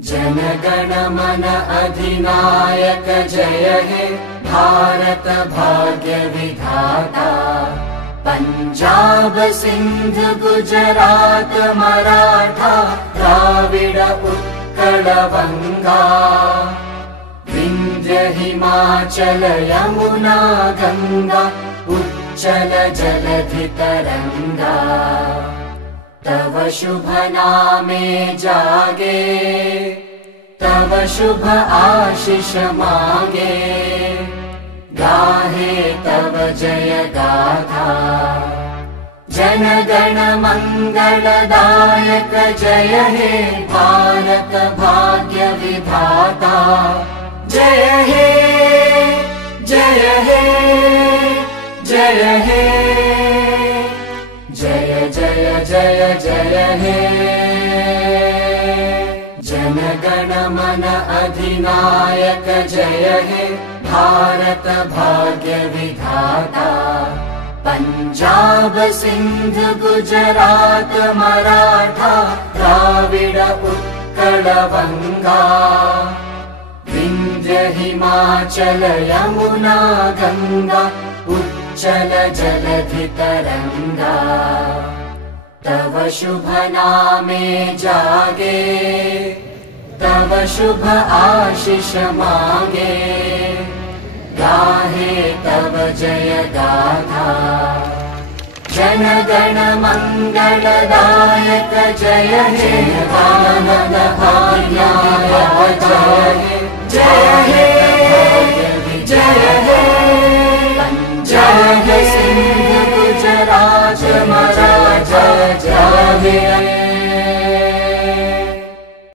जनगण मन अधिनायक जय हे भारत भाग्य विधाता। पंजाब सिंध गुजरात मराठा द्राविड उत्कल वंगा। विंध्य हिमाचल यमुना गंगा उच्चल जलधि तरंगा। तव शुभ नामे जागे तव शुभ आशीष मांगे। गाहे तव जय गाथा जनगण मंगलदायक जय हे भारत भाग्य विधाता। जय हे जय हे जय हे जय जय जय जय हे। जनगण मन अधिनायक जय हे भारत भाग्य विधाता। पंजाब सिंध गुजरात मराठा द्राविड उत्कल वंगा। विंध्य हिमाचल यमुना गंगा उच्चल जलधि तरंगा। तव शुभ नामे जागे तव शुभ आशीष मांगे। गाहे तव जय गाथा जनगण मंगलदायक जय हे भारत